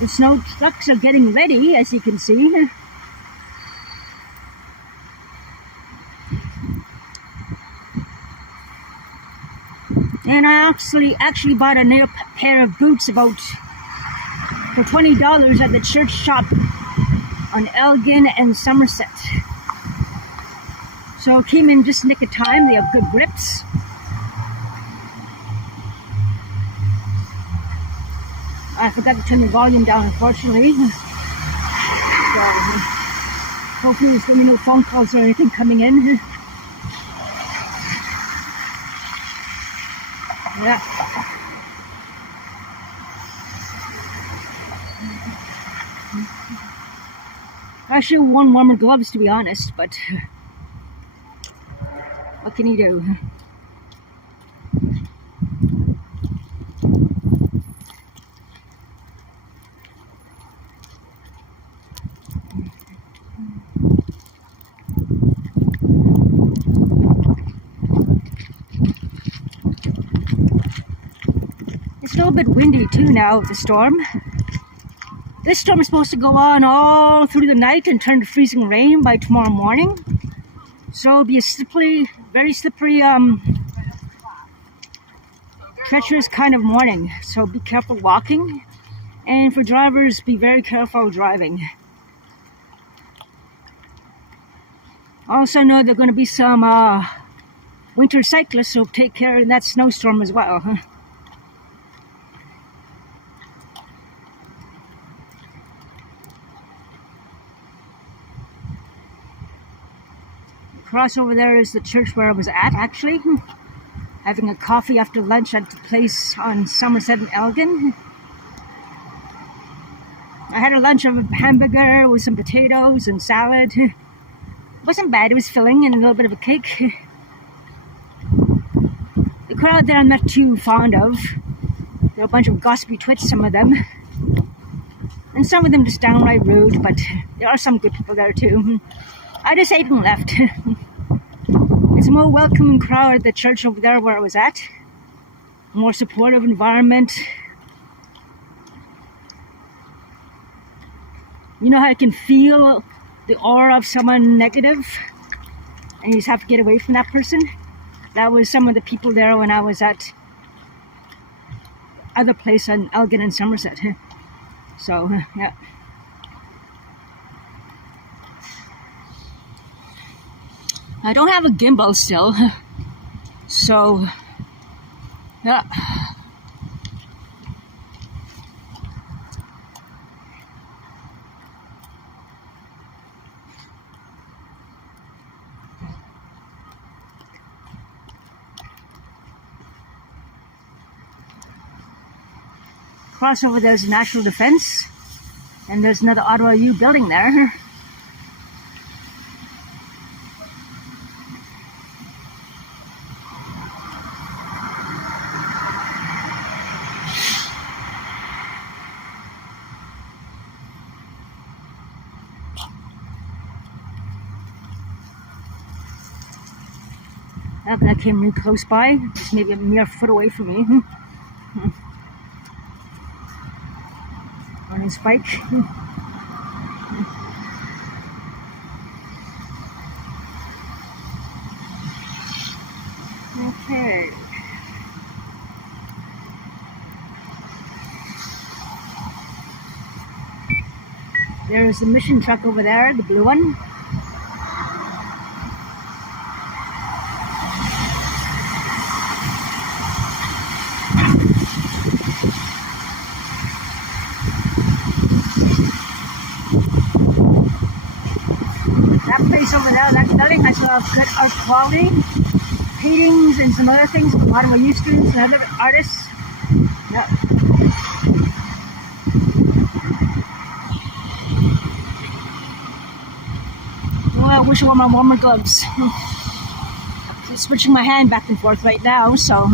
The snow trucks are getting ready, as you can see. And I actually bought a new pair of boots for $20 at the church shop on Elgin and Somerset. So it came in just nick of time. They have good grips. I forgot to turn the volume down, unfortunately. So hopefully there's going to be no phone calls or anything coming in. Yeah. I should have worn warmer gloves, to be honest, but what can you do? It's a little bit windy too now with the storm. This storm is supposed to go on all through the night and turn to freezing rain by tomorrow morning. So it'll be a slippery, very slippery, treacherous kind of morning. So be careful walking. And for drivers, be very careful driving. Also know there are going to be some winter cyclists, so take care of that snowstorm as well. Across over there is the church where I was at, actually. Having a coffee after lunch at the place on Somerset and Elgin. I had a lunch of a hamburger with some potatoes and salad. It wasn't bad, it was filling and a little bit of a cake. The crowd there I'm not too fond of. They're a bunch of gossipy twits, some of them. And some of them just downright rude, but there are some good people there too. I just ate and left. It's a more welcoming crowd at the church over there where I was at. More supportive environment. You know how I can feel the aura of someone negative and you just have to get away from that person? That was some of the people there when I was at other place on Elgin and Somerset. So, yeah. I don't have a gimbal still, so, yeah. Across over there's National Defense, and there's another Ottawa U building there. That came really close by, just maybe a mere foot away from me. On his bike. Okay. There's the mission truck over there, the blue one. That place over there, that building has a lot of good art quality, paintings and some other things from Ottawa U students and other artists. Yeah. Well, I wish I wore my warmer gloves. I'm switching my hand back and forth right now, so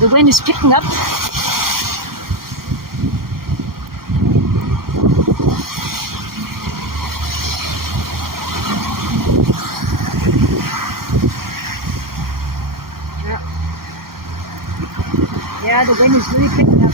the wind is picking up. Yeah, the wind is really picking up.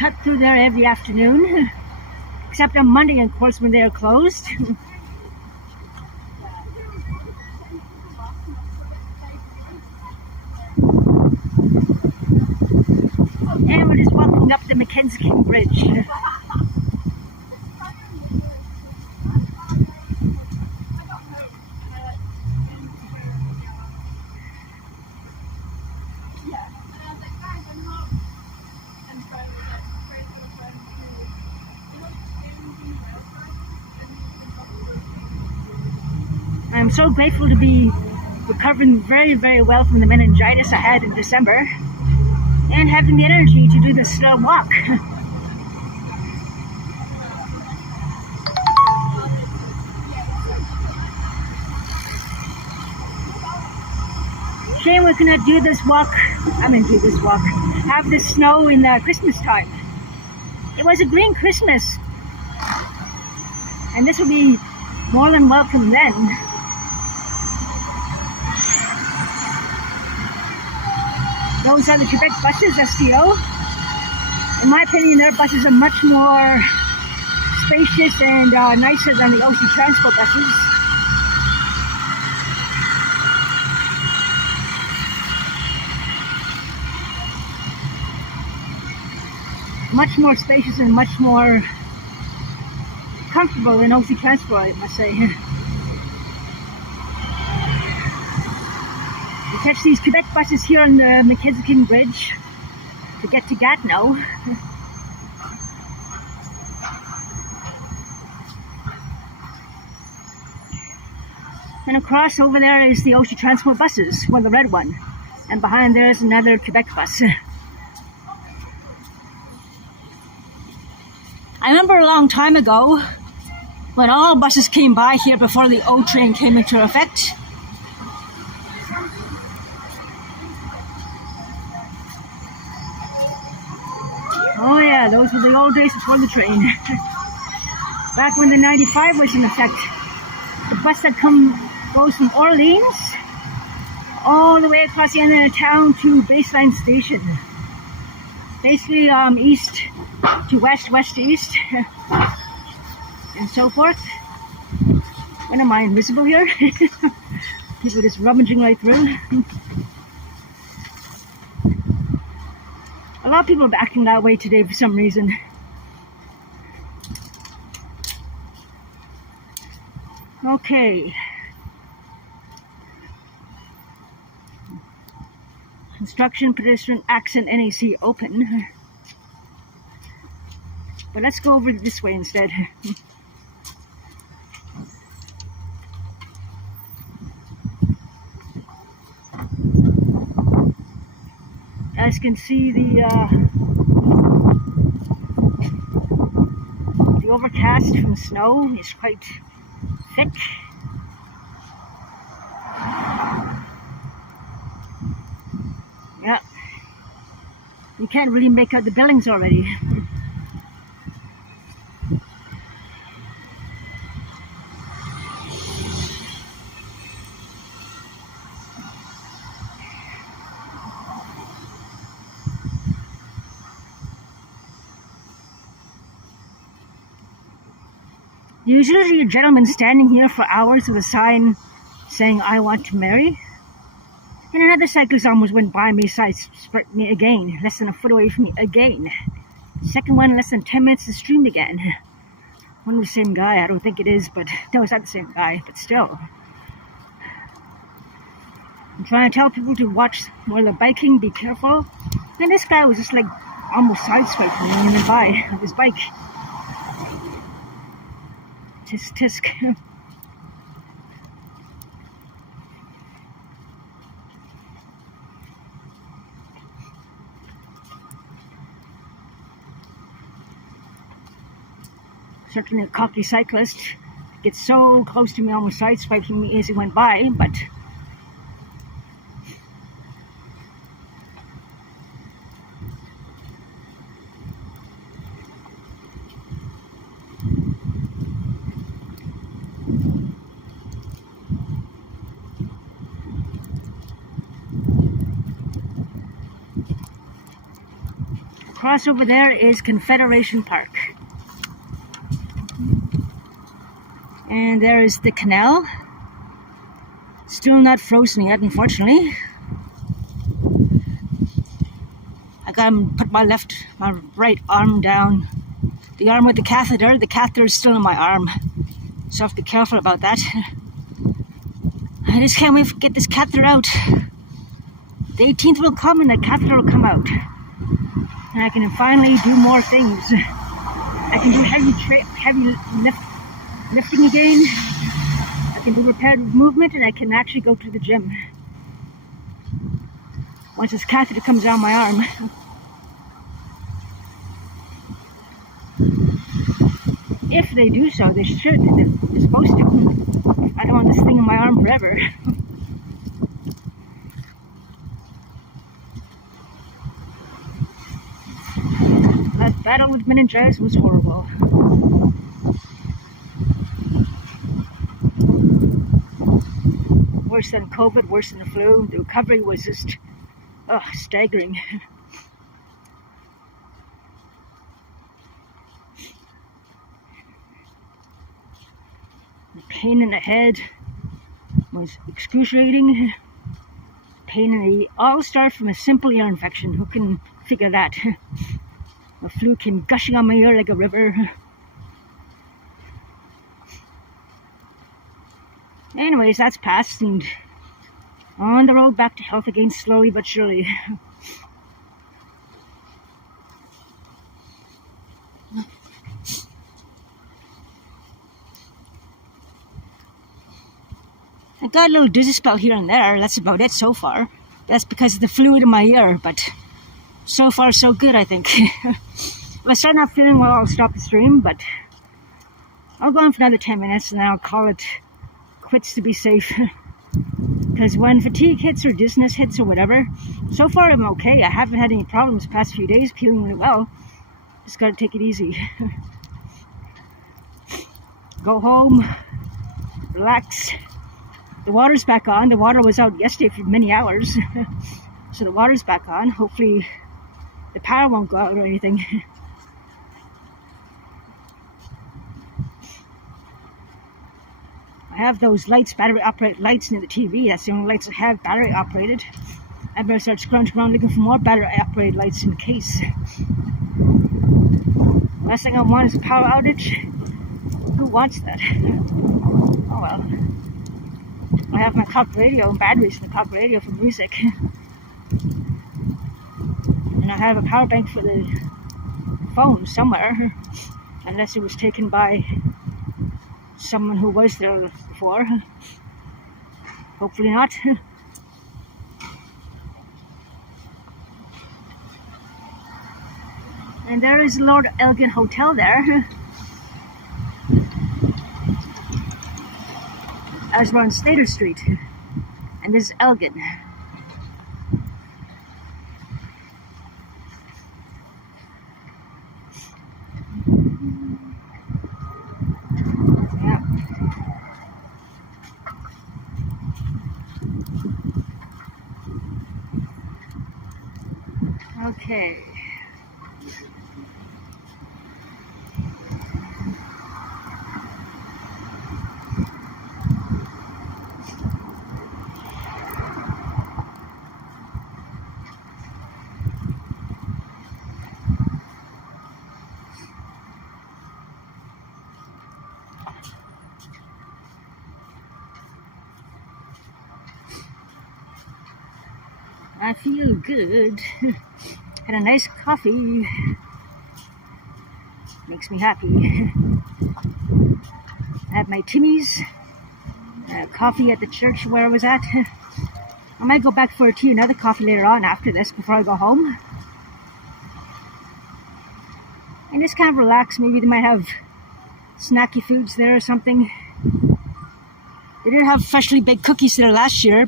cut through there every afternoon, except on Monday, of course, when they are closed. And we're just walking up the Mckenzie Bridge. I'm so grateful to be recovering very, very well from the meningitis I had in December and having the energy to do this slow walk. Shame we cannot do this walk, have this snow in Christmas time. It was a green Christmas, and this will be more than welcome then. Those are the Quebec buses, STO. In my opinion, their buses are much more spacious and nicer than the OC Transport buses. Much more spacious and much more comfortable than OC Transport, I must say. We catch these Quebec buses here on the Mckenzie Bridge to get to Gatineau. And across over there is the OC Transport buses, well, the red one. And behind there is another Quebec bus. I remember a long time ago when all buses came by here before the O train came into effect. Oh yeah, those were the old days before the train. Back when the 95 was in effect. The bus that goes from Orleans all the way across the end of the town to Baseline Station. Basically east to west, west to east, and so forth. When am I invisible here? People just rummaging right through. A lot of people are acting that way today for some reason. Okay. Construction, pedestrian, accent, NAC open. But let's go over this way instead. As you can see, the overcast from snow is quite thick. Yeah, you can't really make out the buildings already. Usually a gentleman standing here for hours with a sign saying, "I want to marry." And another cyclist almost went by me, side-spurt me again, less than a foot away from me again. Second one, less than 10 minutes to stream again. One of the same guy, I don't think it is, but no, it's not the same guy, but still. I'm trying to tell people to watch while they're biking, be careful. And this guy was just like almost sideswiped me when he went by on his bike. Tisk tisk. Certainly a cocky cyclist gets so close to me, almost sideswiping me as he went by, but across over there is Confederation Park. And there is the canal. Still not frozen yet, unfortunately. I gotta put my right arm down. The arm with the catheter. The catheter is still in my arm, so I have to be careful about that. I just can't wait to get this catheter out. The 18th will come and the catheter will come out. And I can finally do more things. I can do heavy lifting again. I can do repetitive movement, and I can actually go to the gym. Once this catheter comes out my arm. If they do so, they should. They're supposed to. I don't want this thing in my arm forever. That battle with meningitis was horrible. Worse than COVID, worse than the flu. The recovery was just staggering. The pain in the head was excruciating. Pain in the... all started from a simple ear infection. Who can figure that? The flu came gushing on my ear like a river. Anyways, that's passed, and on the road back to health again, slowly but surely. I got a little dizzy spell here and there. That's about it so far. That's because of the fluid in my ear, but so far so good, I think. If I start not feeling well, I'll stop the stream, but I'll go on for another 10 minutes and then I'll call it quits to be safe. Because when fatigue hits or dizziness hits or whatever, so far I'm okay. I haven't had any problems the past few days, feeling really well. Just gotta take it easy. Go home, relax. The water's back on. The water was out yesterday for many hours. So the water's back on. Hopefully the power won't go out or anything. I have those lights, battery operated lights near the TV. That's the only lights I have battery operated. I better start scrounging around looking for more battery operated lights in case. Last thing I want is a power outage. Who wants that? Oh well. I have my clock radio and batteries for the clock radio for music. And I have a power bank for the phone somewhere. Unless it was taken by someone who was there before. Hopefully not. And there is Lord Elgin Hotel there. As we're on Slater Street. And this is Elgin. Yeah. Okay. I feel good. Had a nice coffee. Makes me happy. I had my Timmy's coffee at the church where I was at. I might go back for a tea, another coffee later on after this before I go home. And just kind of relax. Maybe they might have snacky foods there or something. They did have freshly baked cookies there last year.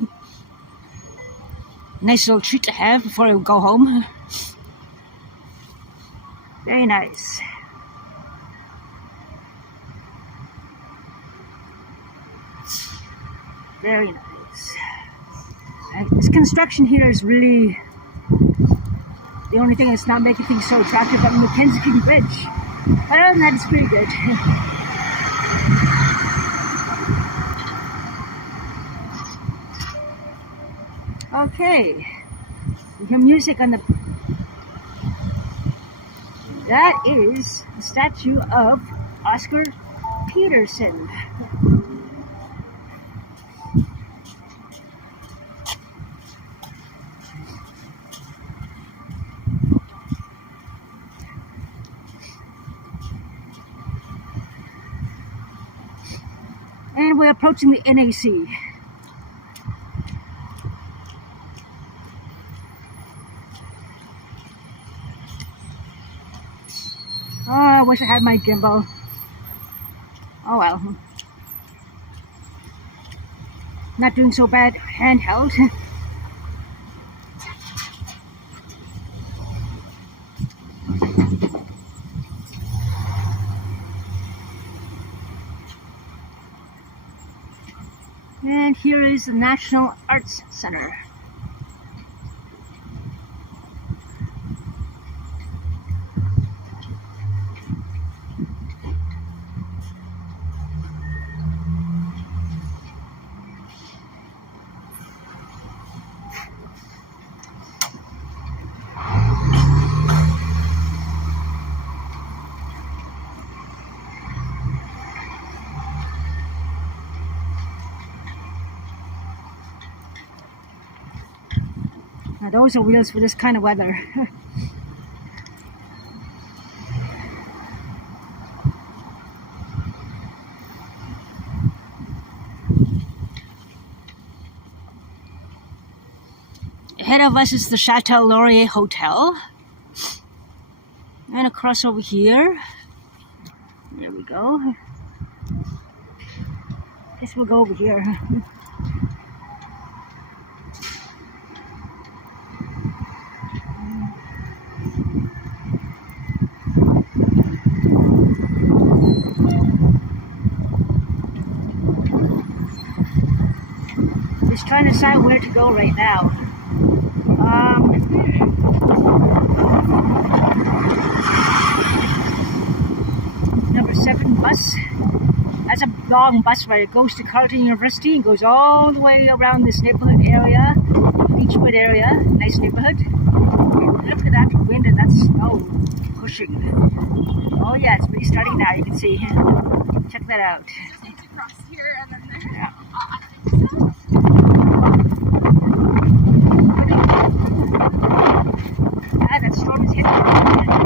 Nice little treat to have before I go home. Very nice. Very nice. This construction here is really The only thing that's not making things so attractive about Mckenzie Bridge. But other than that, it's pretty good. Okay. You hear music on the... That is the statue of Oscar Peterson. And we're approaching the NAC. Oh, I wish I had my gimbal. Oh well. Not doing so bad handheld. And here is the National Arts Center. Now those are wheels for this kind of weather. Ahead of us is the Chateau Laurier Hotel. And across over here. There we go. Guess we'll go over here. Just trying to decide where to go right now. Number 7 bus. That's a long bus ride. It goes to Carleton University and goes all the way around this neighborhood area, Beechwood area. Nice neighborhood. Look at that wind and that snow pushing. Oh yeah, it's really starting now. You can see. Check that out. Just need to cross here and then there. Yeah. Ah, that storm is hitting. Yeah.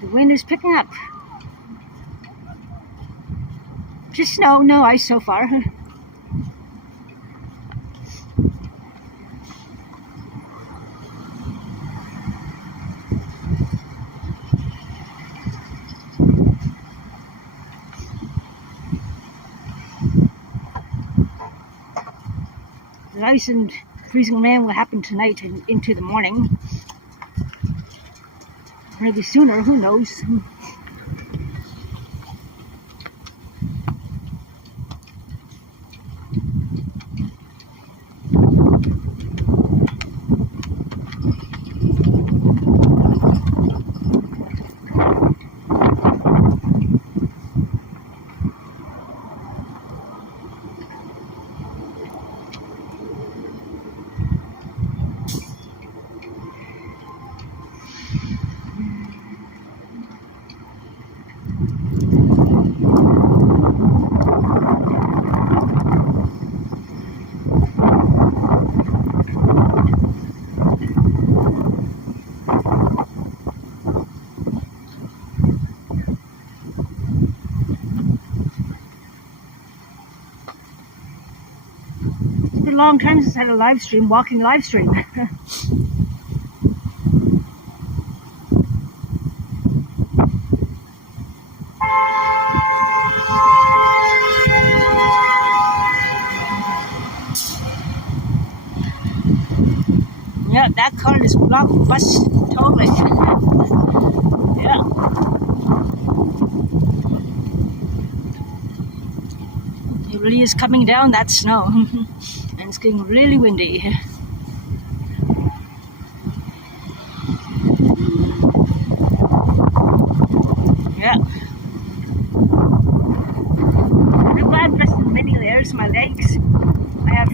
The wind is picking up. Just snow, no ice so far. The ice and freezing rain will happen tonight and into the morning. Maybe sooner, who knows? It's been a long time since I had a live stream, walking live stream. Yeah, that car is blocked bus totally. Yeah. It really is coming down, that snow. And it's getting really windy. Yeah. I'm glad I'm dressed in many layers. My legs, I have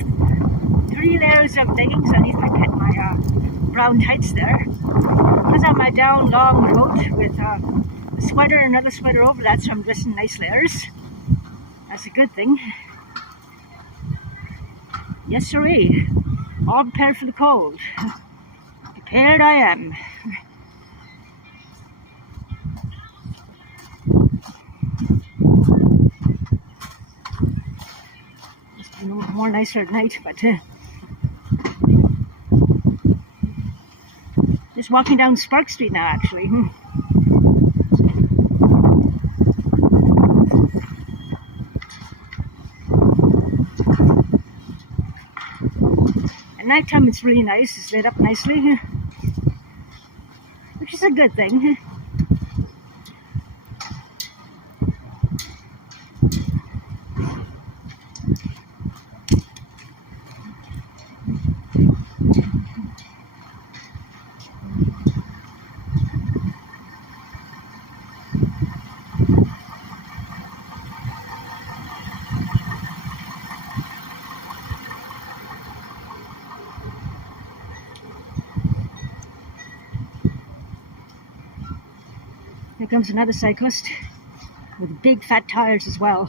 3 layers of leggings underneath my brown tights there. Plus I have my down long coat with a sweater and another sweater over that, so I'm dressed in nice layers. That's a good thing. Yes, sirree. All prepared for the cold. Prepared I am. It's been more nicer at night, but just walking down Spark Street now, actually. At nighttime it's really nice, it's lit up nicely, which is a good thing. Here comes another cyclist with big fat tires as well.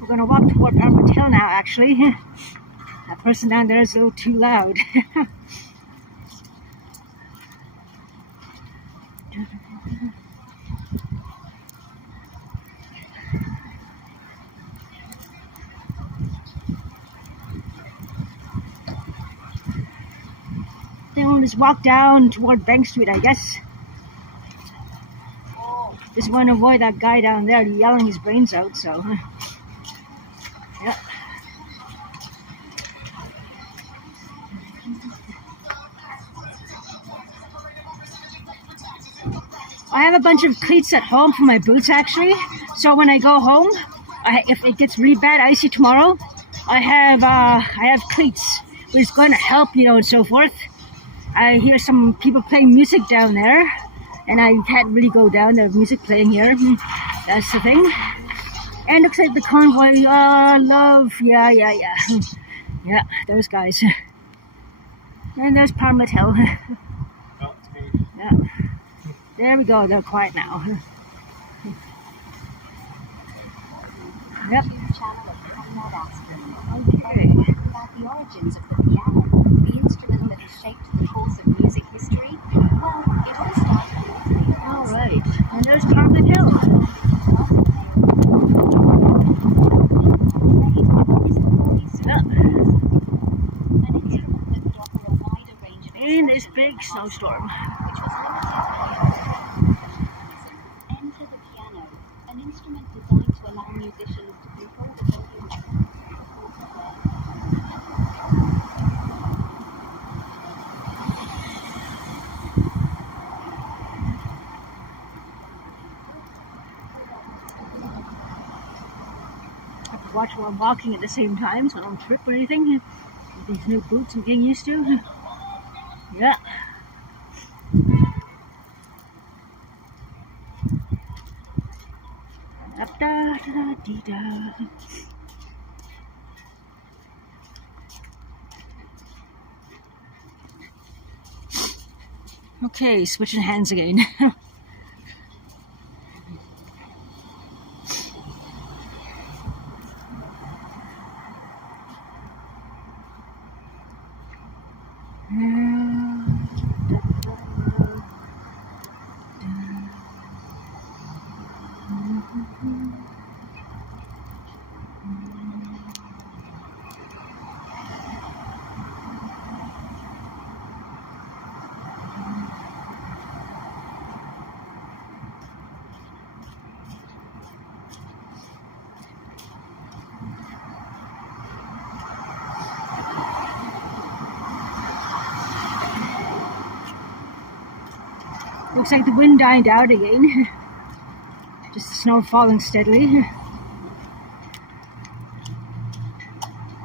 We're going to walk toward Parliament Hill now, actually. That person down there is a little too loud. Then we'll just walk down toward Bank Street, I guess. Just want to avoid that guy down there yelling his brains out, so... Yeah. I have a bunch of cleats at home for my boots, actually. So when I go home, if it gets really bad icy tomorrow, I have cleats, which is going to help, you know, and so forth. I hear some people playing music down there, and I can't really go down. There's music playing here. That's the thing. And looks like the convoy, love, yeah. Yeah, those guys. And there's Parliament Hill. Yeah. There we go, they're quiet now. Yep. Okay. About the origins of the piano, the instrument that has shaped the course of music history. Well, it all started with... Alright, and there's Parliament Hill. In this big snowstorm. Enter the piano, an instrument designed to allow musicians to control the volume. I have to watch while I'm walking at the same time so I don't trip or anything. With these new boots I'm getting used to. Yeah. da da dee da. Okay, switching hands again. Looks like the wind died out again. Just the snow falling steadily.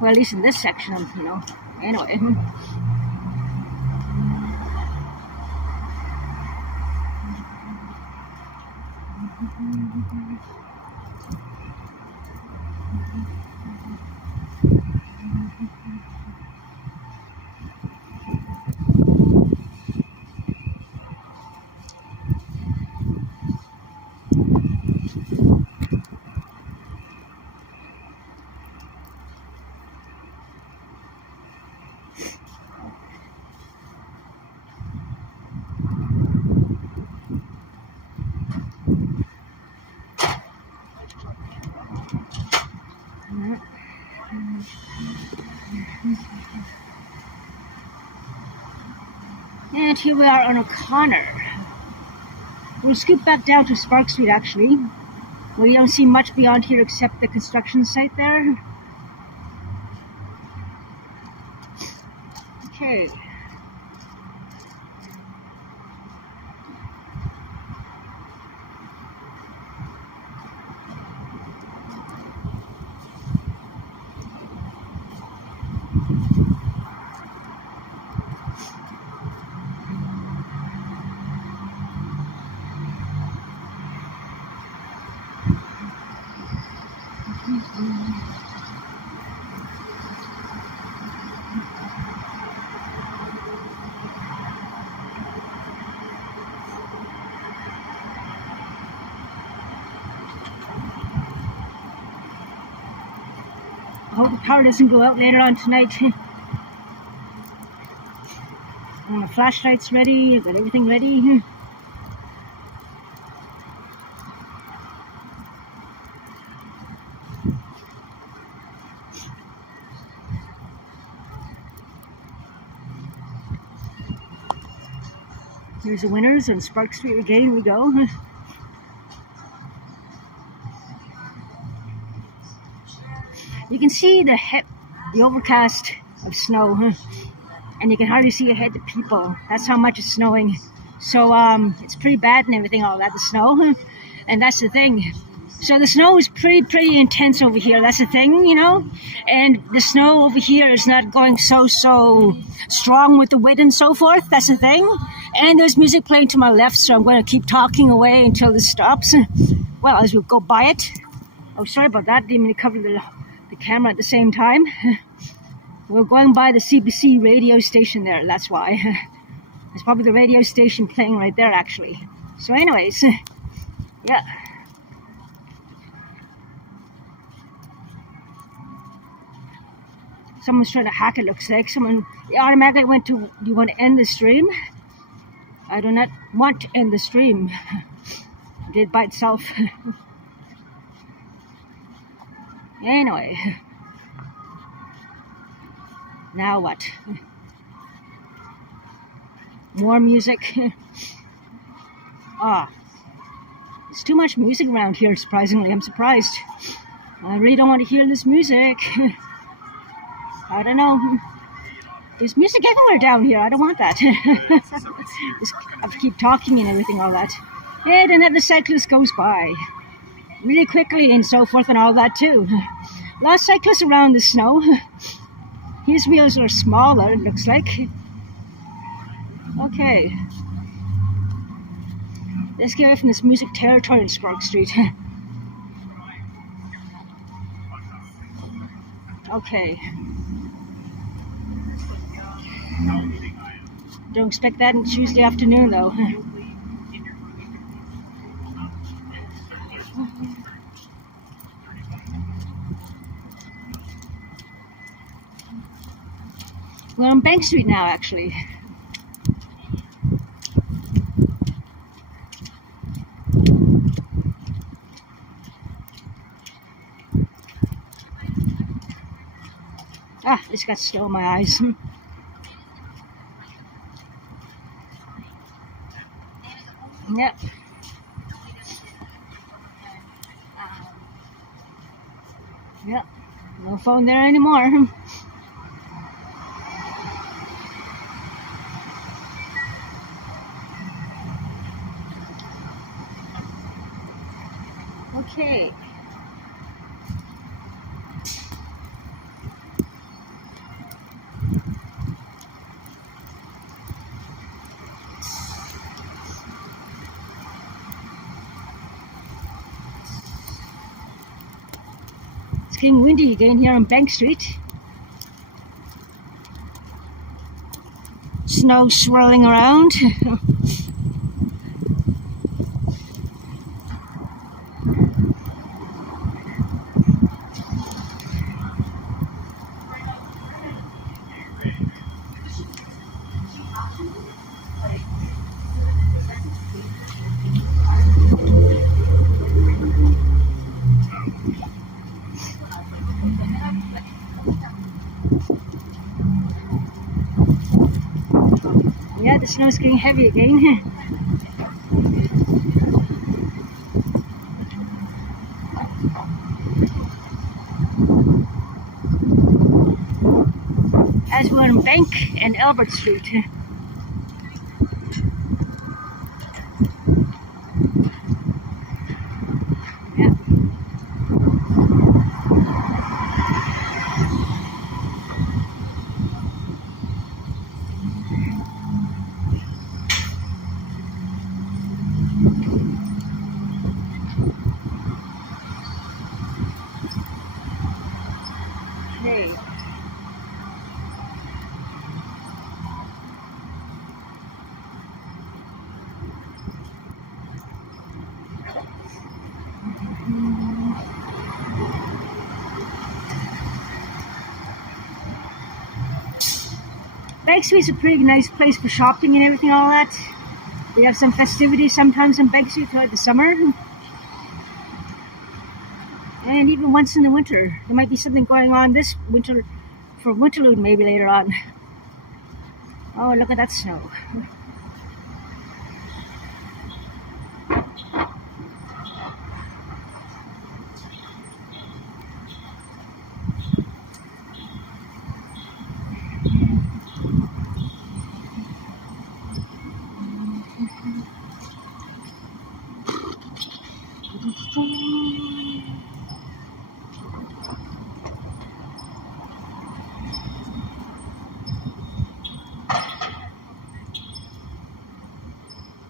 Well, at least in this section, you know. Anyway. And here we are on O'Connor. We'll scoot back down to Spark Street actually. Well, you don't see much beyond here except the construction site there. Okay. I hope the power doesn't go out later on tonight. My flashlight's ready, I've got everything ready. Here's the winners on Spark Street again, we go. You can see the overcast of snow, and you can hardly see ahead the people. That's how much it's snowing. So it's pretty bad and everything, all that, the snow. And that's the thing. So the snow is pretty intense over here. That's the thing, you know. And the snow over here is not going so strong with the wind and so forth. That's the thing. And there's music playing to my left, so I'm going to keep talking away until this stops. Well, as we go by it. Oh, sorry about that. Didn't mean to cover the camera at the same time. We're going by the CBC radio station there. That's why. It's probably the radio station playing right there, actually. So anyways, yeah. Someone's trying to hack, it looks like. Someone automatically went to, do you want to end the stream? I do not want to end the stream. It did by itself. Anyway. Now what? More music. There's too much music around here, surprisingly. I'm surprised. I really don't want to hear this music. I don't know. There's music everywhere down here. I don't want that. Just have to keep talking and everything, all that. And another cyclist goes by. Really quickly and so forth and all that too. Last cyclist around the snow. His wheels are smaller, it looks like. Okay. Let's get away from this music territory in Spark Street. Okay. Don't expect that on Tuesday afternoon, though. We're on Bank Street now, actually. Ah, it's got snow in my eyes. Yep. Yep. No phone there anymore. Okay. It's getting windy again here on Bank Street. Snow swirling around. Yeah, the snow's getting heavy again. As we're on Bank and Albert Street. Yeah. Okay. Bank Street's a pretty nice place for shopping and everything, all that. They have some festivities sometimes in Bank Street throughout the summer. And even once in the winter. There might be something going on this winter for Winterlude maybe later on. Oh, look at that snow.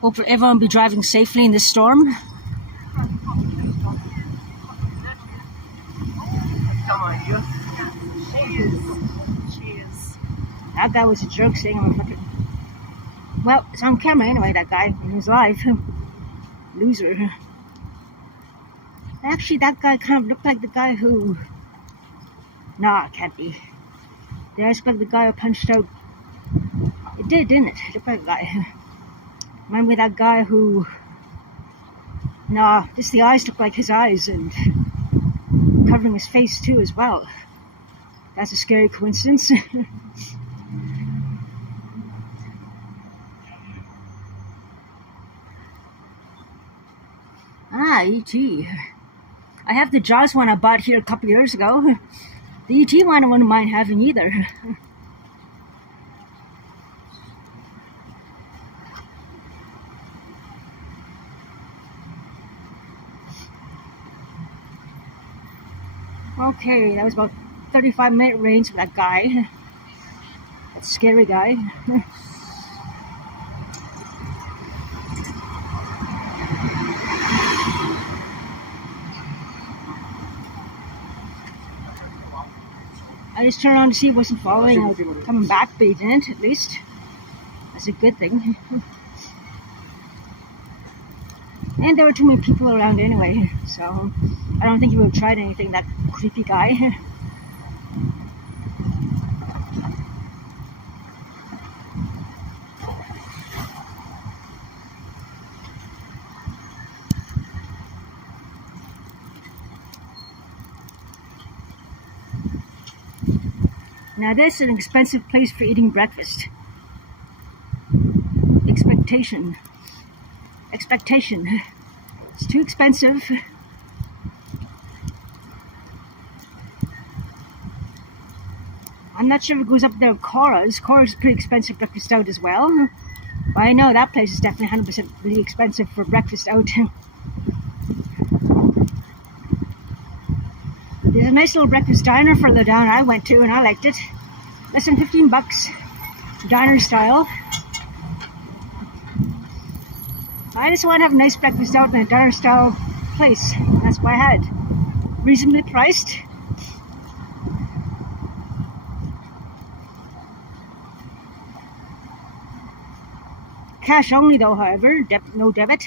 Hope everyone will be driving safely in this storm. She is. That guy was a jerk saying I'm a fucking... Well, it's on camera anyway, that guy, and he's live. Loser. Actually, that guy kind of looked like the guy who... Nah, it can't be. Did I expect the guy who punched out... It did, didn't it? It looked like a guy. Remember that guy who... Nah, just the eyes look like his eyes, and covering his face too as well. That's a scary coincidence. Ah, E.T. I have the Jaws one I bought here a couple years ago. The E.T. one I wouldn't mind having either. Okay, that was about 35-minute range for that guy. That scary guy. I just turned around to see it wasn't following. I was coming back, but it didn't, at least. That's a good thing. And there were too many people around anyway, so I don't think he would have tried anything, that creepy guy. Now this is an expensive place for eating breakfast. Expectation. It's too expensive. I'm not sure if it goes up there with Cora's. Cora's is pretty expensive breakfast out as well. But I know that place is definitely 100% really expensive for breakfast out. There's a nice little breakfast diner further down I went to and I liked it. Less than $15. Diner style. I just want to have a nice breakfast out in a diner style place. That's what I had. Reasonably priced. Cash only though, however. No debit.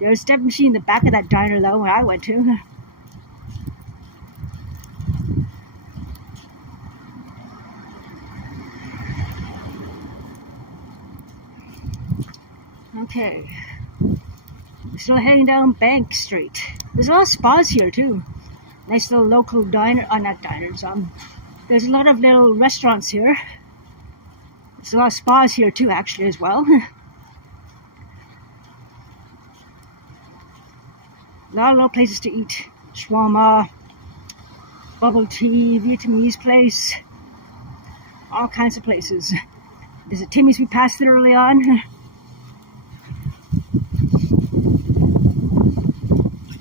There's a debit machine in the back of that diner though where I went to. Okay. We're still heading down Bank Street. There's a lot of spas here too. Nice little local diner, not diners, there's a lot of little restaurants here. There's a lot of spas here too actually as well. A lot of little places to eat. Shawarma, bubble tea, Vietnamese place. All kinds of places. There's a Timmy's we passed it early on.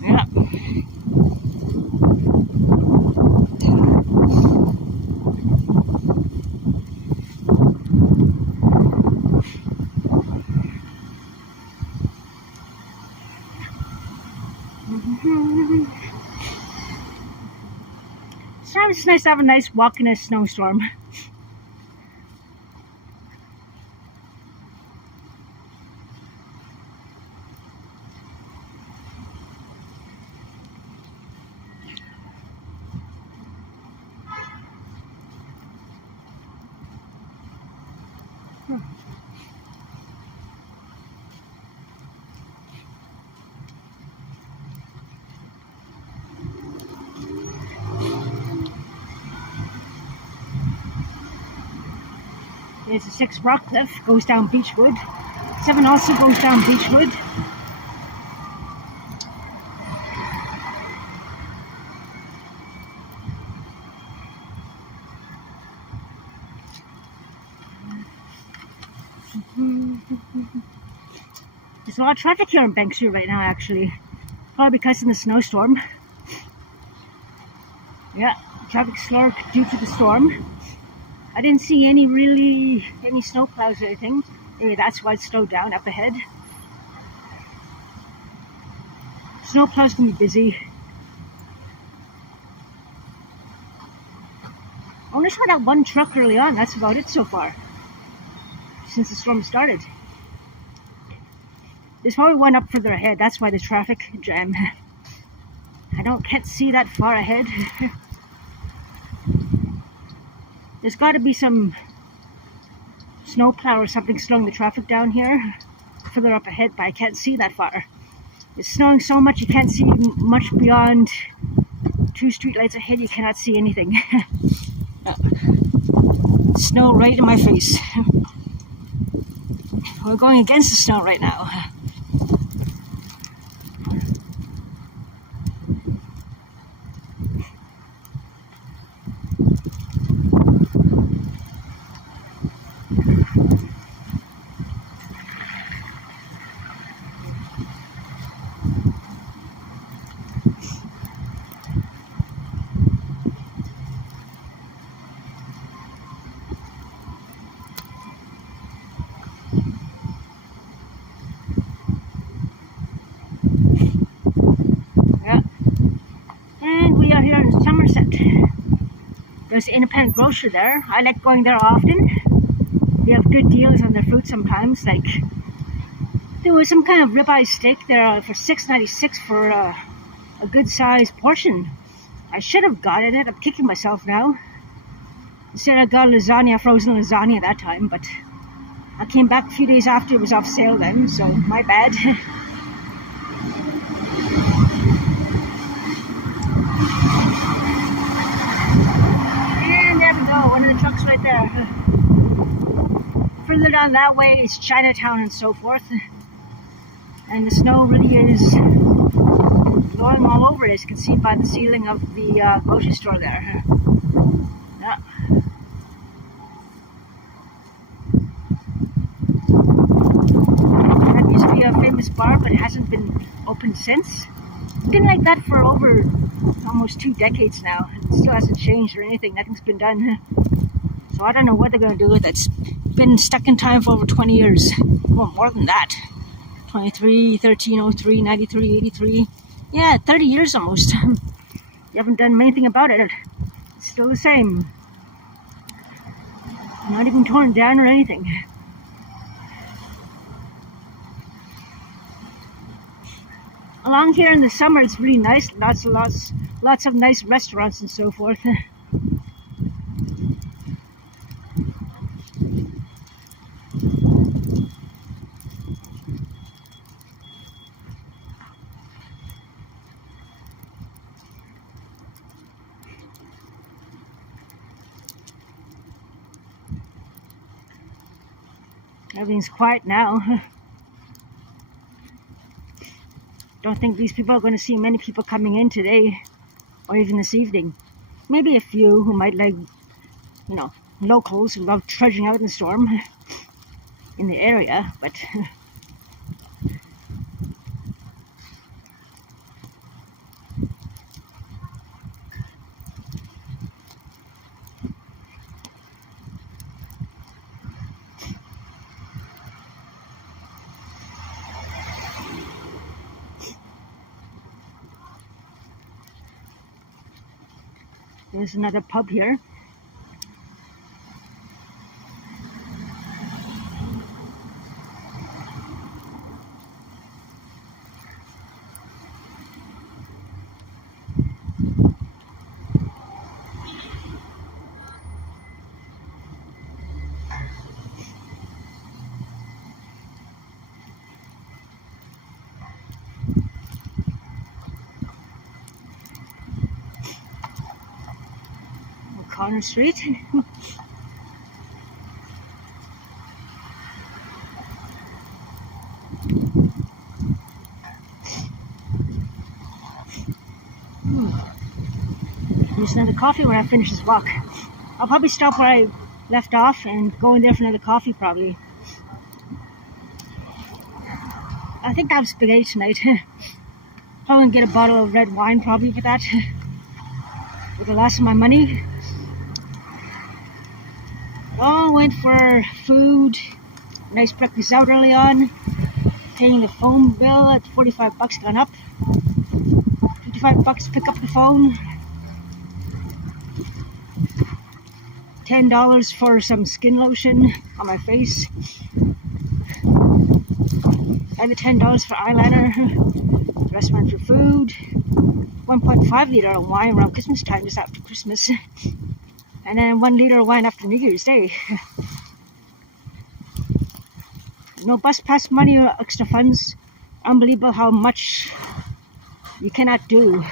Yeah. It's nice to have a nice walk in a snowstorm. There's a 6 rock cliff, goes down Beechwood. 7 also goes down Beechwood. There's a lot of traffic here on Bank Street right now actually. Probably because of the snowstorm. Yeah, traffic's slow due to the storm. I didn't see any snow clouds or anything. Maybe that's why it slowed down up ahead. Snow plows can be busy. I only saw that one truck early on. That's about it so far. Since the storm started. There's probably one up further ahead. That's why the traffic jam. Can't see that far ahead. There's got to be some snowplow or something slowing the traffic down here further up ahead, but I can't see that far. It's snowing so much you can't see much beyond 2 streetlights ahead. You cannot see anything. Snow right in my face. We're going against the snow right now. nice independent grocer there. I like going there often. They have good deals on their food sometimes. Like, there was some kind of ribeye steak there for $6.96 for a good sized portion. I should have gotten it. I'm kicking myself now. Instead I got lasagna, frozen lasagna that time, but I came back a few days after it was off sale then, so my bad. And there we go, one of the trucks right there. Further down that way is Chinatown and so forth. And the snow really is blowing all over it, as you can see by the ceiling of the grocery store there. Yeah. That used to be a famous bar, but it hasn't been open since. It's been like that for over almost 2 decades now. It still hasn't changed or anything. Nothing's been done. So I don't know what they're going to do with it. It's been stuck in time for over 20 years. Well, more than that. 23, 13, 03, 93, 83. Yeah, 30 years almost. You haven't done anything about it. It's still the same. Not even torn down or anything. Along here in the summer, it's really nice. Lots of nice restaurants and so forth. Everything's quiet now. Don't think these people are going to see many people coming in today or even this evening. Maybe a few who might like, you know, locals who love trudging out in the storm in the area, but there's another pub here. Connor Street. There's another coffee when I finish this walk. I'll probably stop where I left off and go in there for another coffee probably. I think I'll have spaghetti tonight. Probably get a bottle of red wine probably for that. With the last of my money. Well, went for food, nice breakfast out early on, paying the phone bill at $45 gone up, $55 to pick up the phone, $10 for some skin lotion on my face, and the $10 for eyeliner, the rest went for food, 1.5 liter of wine around Christmas time, just after Christmas. And then 1 liter of wine after New Year's Day. No bus pass money or extra funds. Unbelievable how much you cannot do.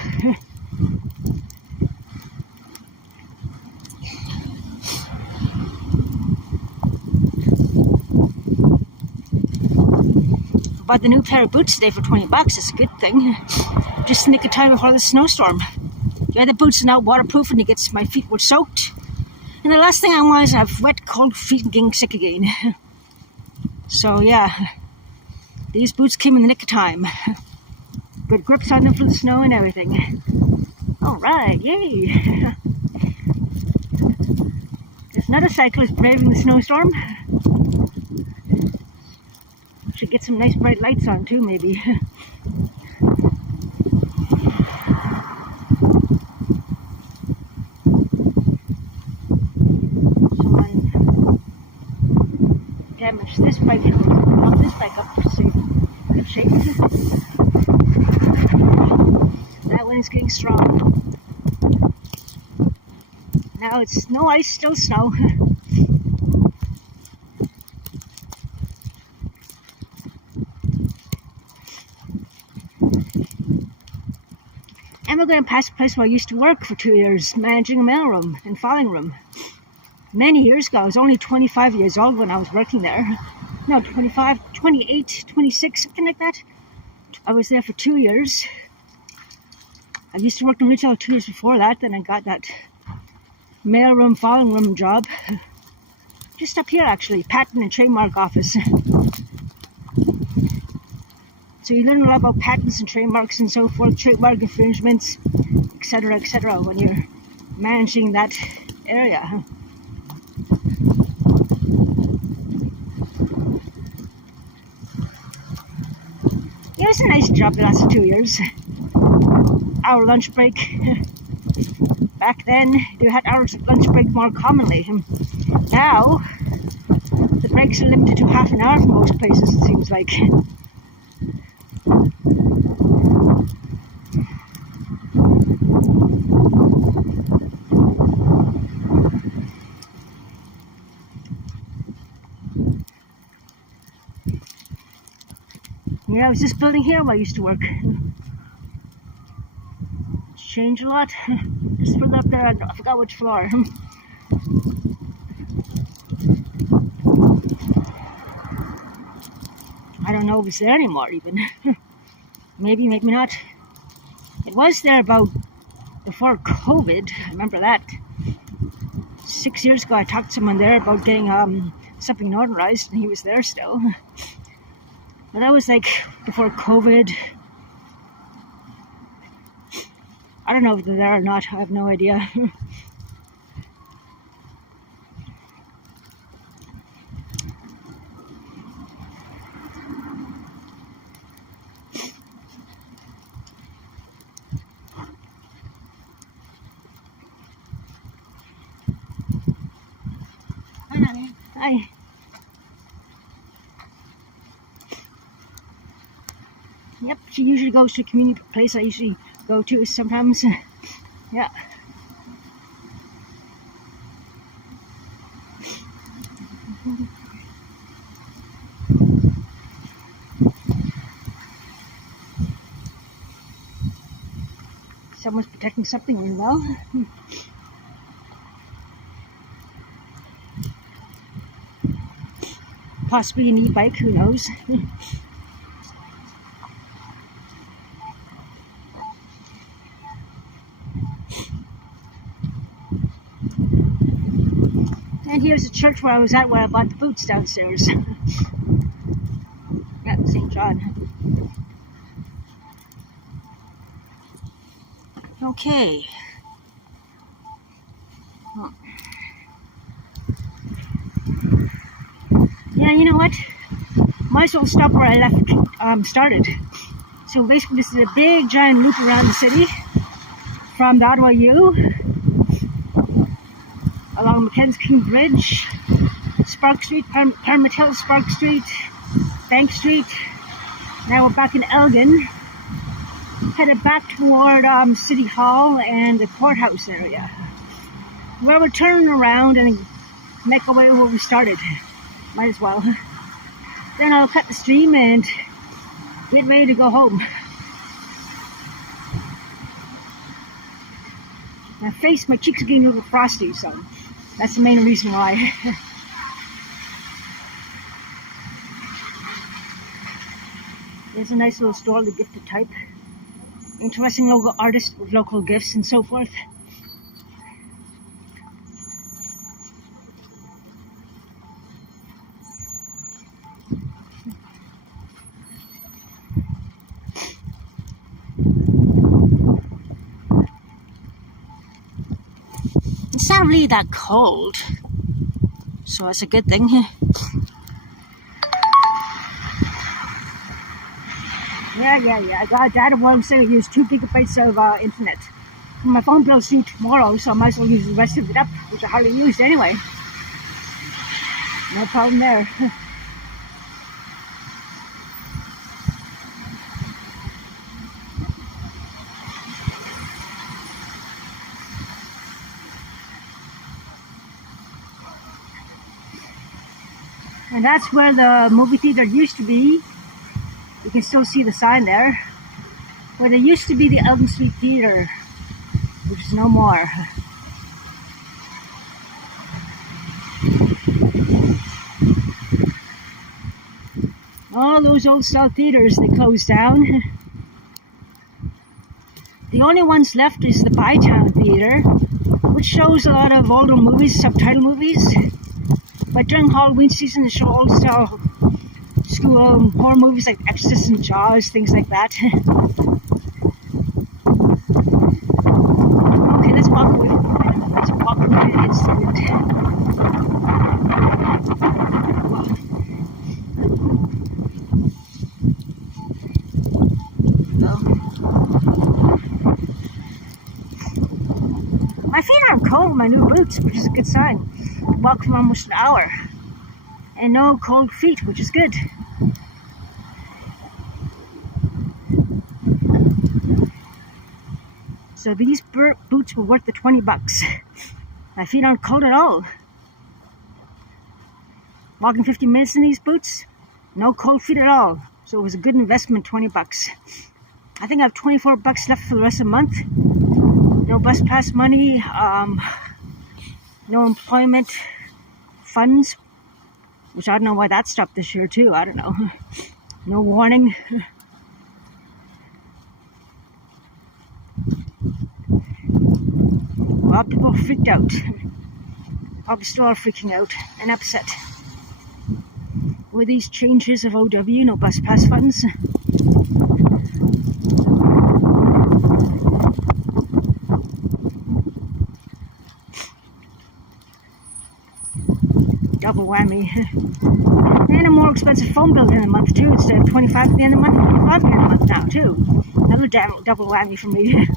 Bought the new pair of boots today for $20. It's a good thing. Just nick of time before the snowstorm. Yeah, the boots are now waterproof and my feet were soaked. And the last thing I want is to have wet, cold feet and getting sick again. So yeah, these boots came in the nick of time. Good grips on them from the snow and everything. Alright, yay! There's another cyclist braving the snowstorm. Should get some nice bright lights on too, maybe. this bike up this bike up to see good shape. That one is getting strong. Now it's no ice, still snow. And we're going to pass a place where I used to work for 2 years, managing a mailroom and filing room. Many years ago, I was only 25 years old when I was working there. No, 25, 28, 26, something like that. I was there for 2 years. I used to work in retail 2 years before that, then I got that mailroom, filing room job. Just up here actually, patent and trademark office. So you learn a lot about patents and trademarks and so forth, trademark infringements, etc., when you're managing that area. It was a nice job the last 2 years. Our lunch break. Back then, you had hours of lunch break more commonly. Now, the breaks are limited to half an hour for most places, it seems like. Yeah, it was this building here where I used to work. It's changed a lot. Just further up there, I forgot which floor. I don't know if it's there anymore even. Maybe, maybe not. It was there about before COVID, I remember that. 6 years ago I talked to someone there about getting something notarized and he was there still. But that was like before COVID. I don't know if they're there or not, I have no idea. Hi. Yep, she usually goes to a community place I usually go to sometimes. Yeah. Someone's protecting something really well. Possibly an e-bike, who knows? And here's the church where I was at, where I bought the boots downstairs. Yeah, St. John. Okay. Yeah, you know what? Might as well stop where I started. So basically this is a big giant loop around the city from the Ottawa U, along Mckenzie Bridge, Spark Street, Permit Hill, Spark Street, Bank Street. Now we're back in Elgin, headed back toward City Hall and the courthouse area, where we're turning around and make our way where we started. Might as well. Then I'll cut the stream and get ready to go home. My cheeks are getting a little frosty, so that's the main reason why. There's a nice little store, the gifted type. Interesting local artists with local gifts and so forth. It's not really that cold, so that's a good thing. Yeah. I got a data where I'm saying I use 2 gigabytes of internet. My phone bill's due tomorrow, so I might as well use the rest of it up, which I hardly used anyway. No problem there. And that's where the movie theater used to be. You can still see the sign there. Where there used to be the Elgin Street Theater, which is no more. All those old style theaters, they closed down. The only ones left is the Bytown Theater, which shows a lot of older movies, subtitle movies. But during Halloween season, they show old style school horror movies like Exorcist and Jaws, things like that. Okay, let's walk away from it. Let's walk away against the wind. My feet aren't cold in my new boots, which is a good sign. I walked for almost an hour. And no cold feet, which is good. So these boots were worth the $20. My feet aren't cold at all. Walking 50 minutes in these boots, no cold feet at all. So it was a good investment, $20. I think I have $24 left for the rest of the month. No bus pass money, no employment funds, which I don't know why that stopped this year too. I don't know. No warning. Well, people are freaked out. Probably still are freaking out and upset with these changes of OW, no bus pass funds. Double whammy. And a more expensive phone bill in a month too. Instead of $25 at the end of the month, $25 at the end of the month now too. Another double whammy for me.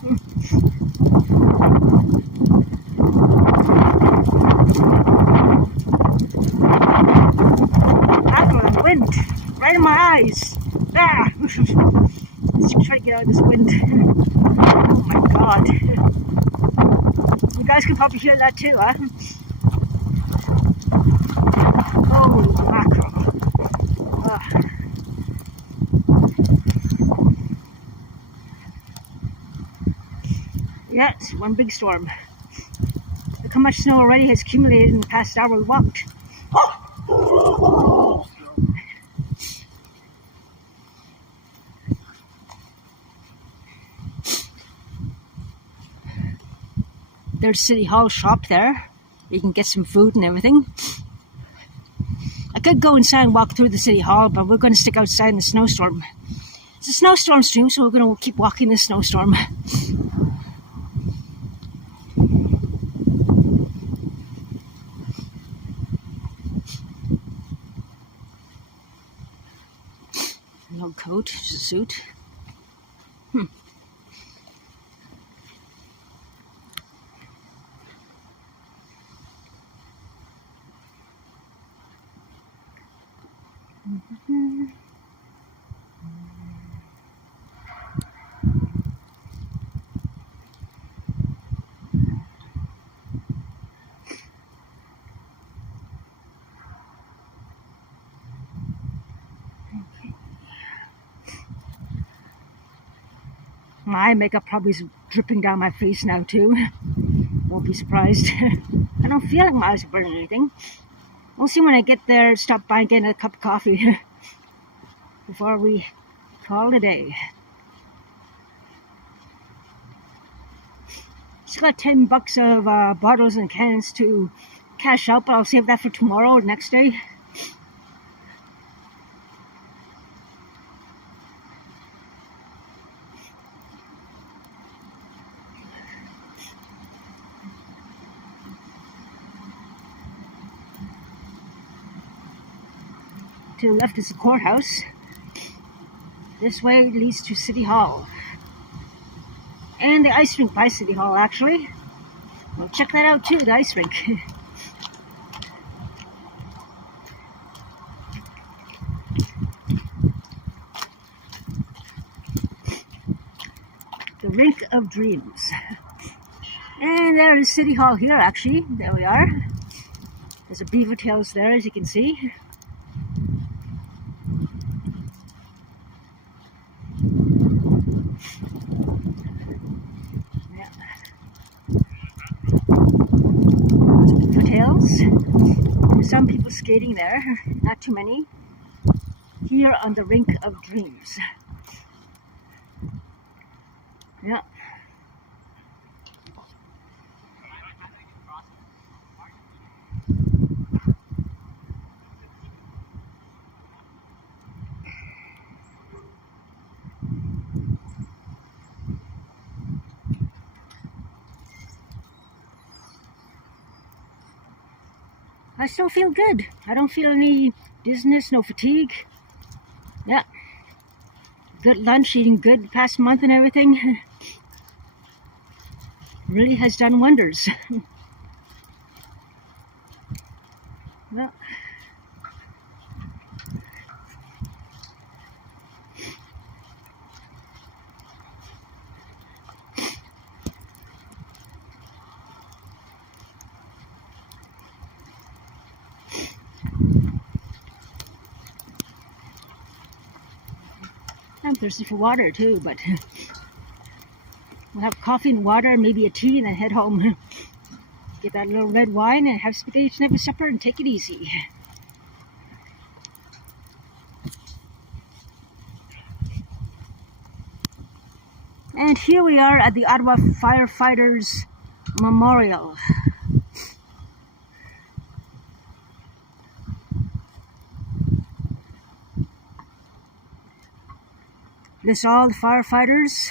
Ah, wind! Right in my eyes! Ah! Let's try to get out of this wind. Oh my god. You guys can probably hear that too, huh? Oh, mackerel. Yeah, it's one big storm. Look how much snow already has accumulated in the past hour we walked. There's City Hall shop there. You can get some food and everything. I could go inside and walk through the City Hall, but we're going to stick outside in the snowstorm. It's a snowstorm stream, so we're going to keep walking the snowstorm. No coat, just a suit. My makeup probably is dripping down my face now too. Won't be surprised. I don't feel like my eyes are burning anything. We'll see when I get there, stop by and get a cup of coffee before we call it a day. Just got $10 of bottles and cans to cash out, but I'll save that for tomorrow or next day. To the left is the courthouse. This way leads to City Hall. And the ice rink by City Hall, actually. Well, check that out too, the ice rink. The Rink of Dreams. And there is City Hall here, actually. There we are. There's a beaver tails there, as you can see. canals. Some people skating there, not too many. Here on the Rink of Dreams. Yeah. I still feel good. I don't feel any dizziness, no fatigue. Yeah. Good lunch, eating good the past month and everything. Really has done wonders. Well. I'm thirsty for water too, but we'll have coffee and water, maybe a tea, and then head home. Get that little red wine and have spaghetti and have a supper and take it easy. And here we are at the Ottawa Firefighters Memorial. This all the firefighters.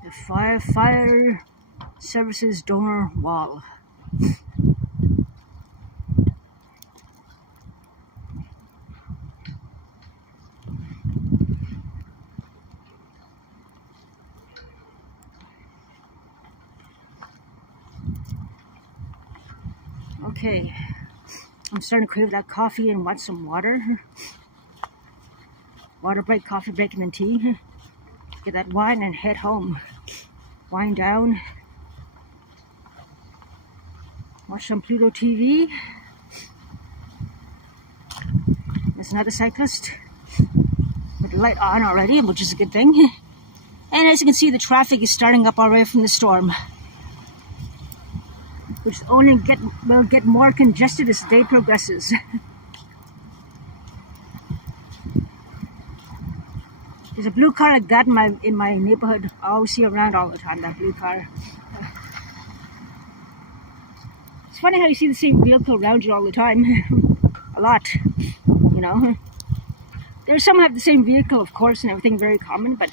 The Firefighter Services Donor Wall. Okay, I'm starting to crave that coffee and want some water. Water break, coffee break, and then tea. Get that wine and head home. Wind down. Watch some Pluto TV. There's another cyclist with the light on already, which is a good thing. And as you can see, the traffic is starting up already from the storm, which will get more congested as the day progresses. There's a blue car like that in my neighborhood. I always see around all the time, that blue car. It's funny how you see the same vehicle around you all the time. A lot, you know. There's some have the same vehicle, of course, and everything very common, but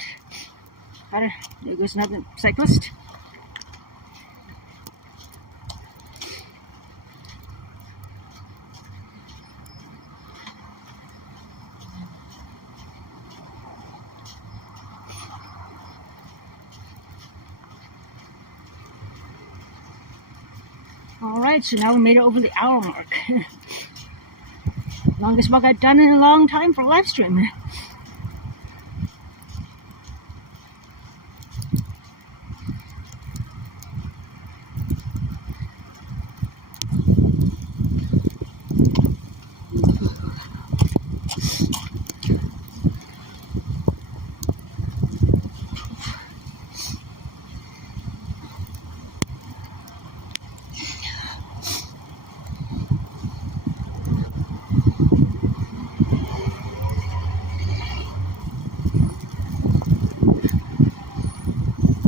there goes another cyclist. Alright, so now we made it over the hour mark. Longest walk I've done in a long time for a live stream.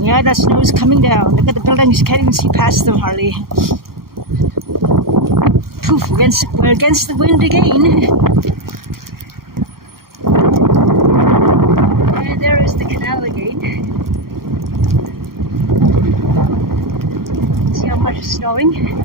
Yeah, that snow is coming down. Look at the buildings, you can't even see past them hardly. Poof, we're against the wind again. And there is the canal again. See how much is snowing?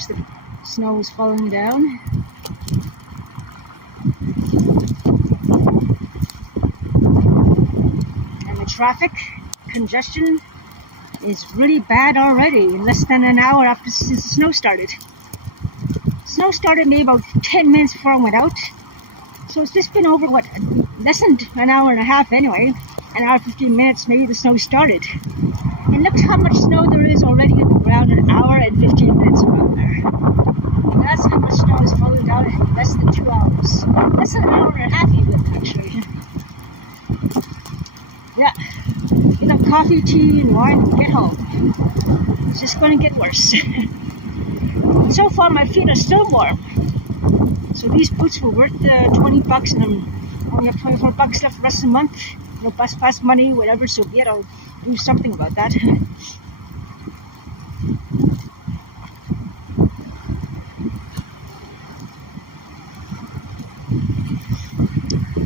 much the snow is falling down. And the traffic congestion is really bad already, in less than an hour after since the snow started. Snow started maybe about 10 minutes before I went out. So it's just been over, what, less than an hour and a half anyway. An hour 15 minutes maybe the snow started. And look how much snow there is already on the ground, an hour and 15 minutes around there. And that's how much snow is falling down in less than 2 hours. Less than an hour and a half even, actually. Yeah. Get up coffee, tea, and wine, and get home. It's just going to get worse. So far my feet are still warm. So these boots were worth $20 and I'm only have $24 left the rest of the month. No bus pass money, whatever, so be it. I'll do something about that.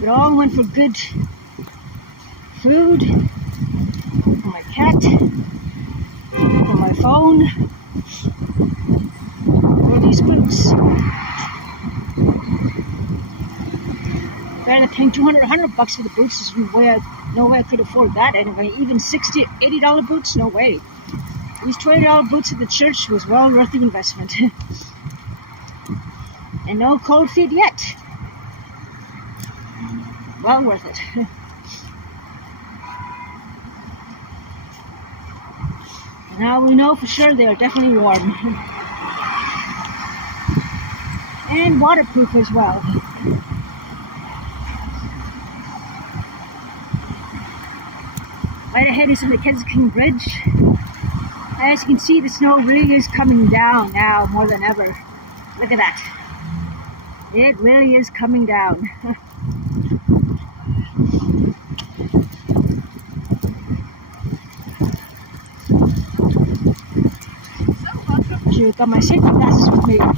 It all went for good food, for my cat, for my phone, for these boots. Better than paying $200, $100 for the boots. There's no way I could afford that anyway. Even $60, $80 boots, no way. These $20 boots at the church was well worth the investment. And no cold feet yet. Well worth it. Now we know for sure they are definitely warm. And waterproof as well. Right ahead is the Mckenzie Bridge. As you can see, the snow really is coming down now more than ever. Look at that. It really is coming down. I've got my safety glasses with me. Now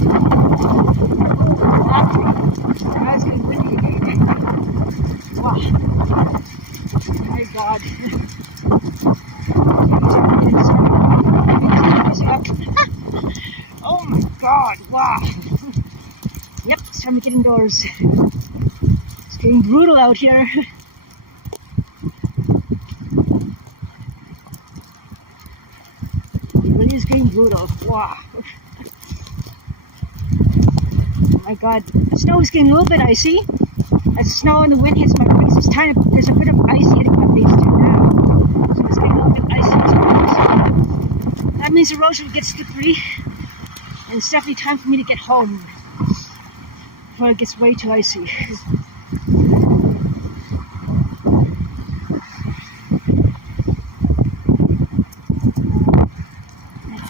it's getting windy again. Wow. My God. Oh my God, wow. Yep, it's time to get indoors. It's getting brutal out here. It really is getting brutal. Wow. Oh my God, the snow is getting a little bit icy. As the snow and the wind hits my face, there's a bit of ice hitting my face too now. So it's getting a little bit icy as well. That means the roads will get slippery. And it's definitely time for me to get home before it gets way too icy.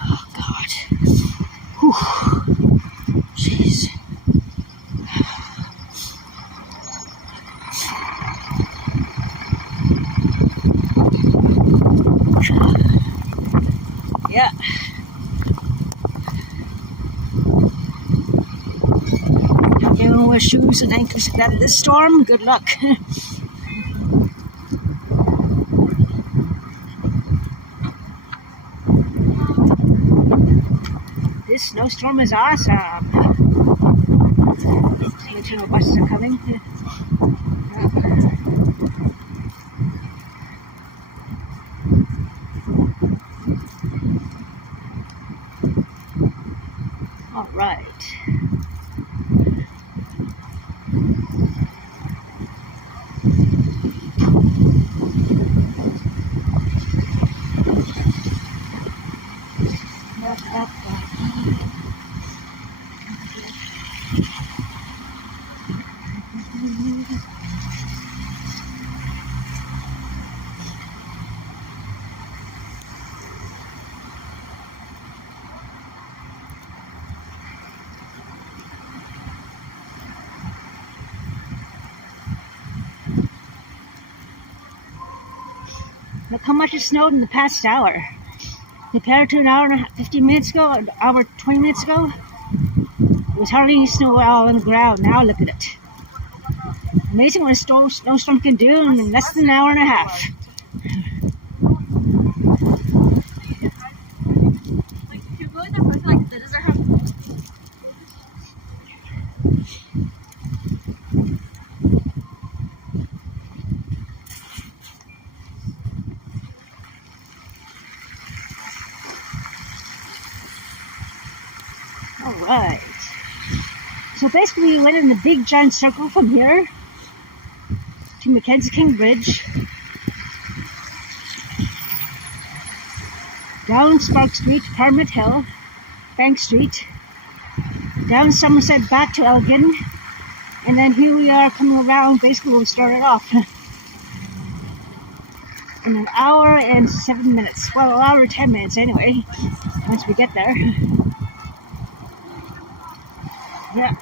Oh God. Whew. Jeez. Yeah. Hope you don't wear shoes and ankles like that in this storm. Good luck. This snowstorm is awesome. The tunnel buses are coming. All right. Look how much it snowed in the past hour. Compared to an hour and 15 minutes ago, an hour 20 minutes ago, there was hardly any snow at all on the ground. Now look at it. Amazing what a snowstorm can do in less than an hour and a half. Like, if you're going there, I feel like the desert have So basically we went in a big giant circle from here to Mckenzie King Bridge, down Spark Street, Parliament Hill, Bank Street, down Somerset back to Elgin, and then here we are coming around basically where we started off. In an hour and 7 minutes. Well, an hour and 10 minutes anyway, once we get there. Yeah.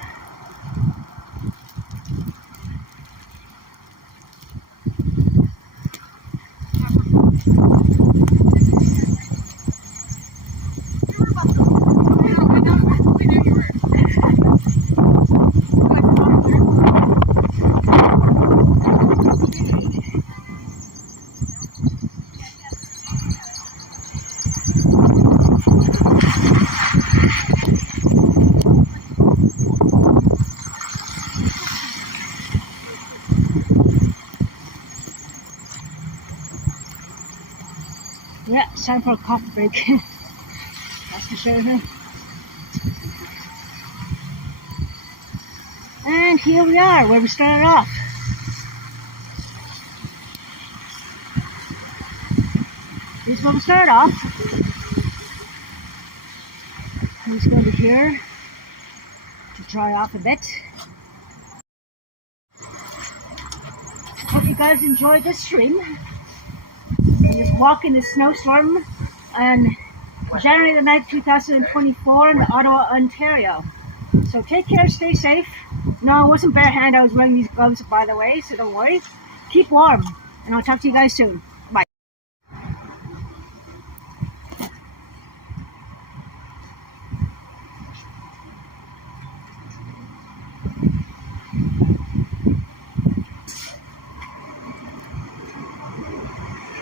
Yeah, it's time for a coffee break. That's for sure. And here we are, where we started off. This is where we started off. Let's go over here to dry off a bit. Hope you guys enjoyed this stream. I'm just walking the Snowstorm on January the 9th, 2024 in Ottawa, Ontario. So take care, stay safe. No, it wasn't bare hand, I was wearing these gloves by the way, so don't worry. Keep warm, and I'll talk to you guys soon.